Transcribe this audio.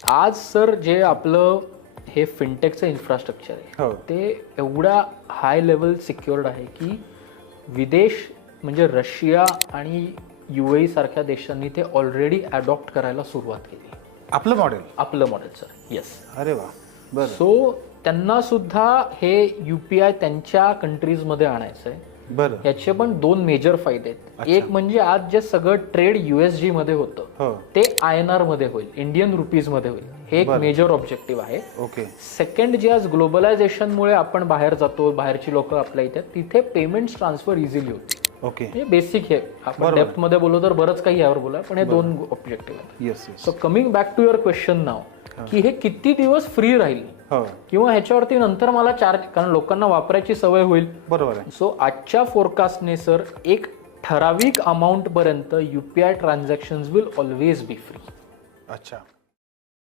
आज सर जे आपलं हे फिनटेकचं इन्फ्रास्ट्रक्चर आहे हो. ते एवढा हाय लेवल सिक्युअर्ड आहे की विदेश म्हणजे रशिया आणि यू ए सारख्या देशांनी ते ऑलरेडी अडॉप्ट करायला सुरुवात केली. आपलं मॉडेल आपलं मॉडेल सर येस अरे वा. बरं. सो त्यांना सुद्धा हे यू पी आय त्यांच्या कंट्रीजमध्ये आणायचं आहे बरं. याचे पण दोन मेजर फायदे आहेत. एक म्हणजे आज जे सगळं ट्रेड युएसजी मध्ये होतं हो. ते आय एन आरमध्ये होईल इंडियन रुपीजमध्ये होईल. हे एक मेजर ऑब्जेक्टिव्ह आहे. ओके. सेकंड जे आज ग्लोबलायझेशनमुळे आपण बाहेर जातो बाहेरची लोक आपल्या इथे तिथे पेमेंट ट्रान्सफर इझिली होते ओके. हे बेसिक हे. आपण डेप्थमध्ये बोललो तर बरंच काही यावर बोला पण हे दोन ऑब्जेक्टिव्ह आहेत. So coming back to your question नाव की हे किती दिवस फ्री राहील? किंवा ह्याच्यावरती नंतर मला चार्ज कारण लोकांना वापरायची सवय होईल. बरोबर आहे. सो आजच्या फोरकास्टने सर एक ठराविक अमाऊंट पर्यंत UPI transaction will always be free अच्छा.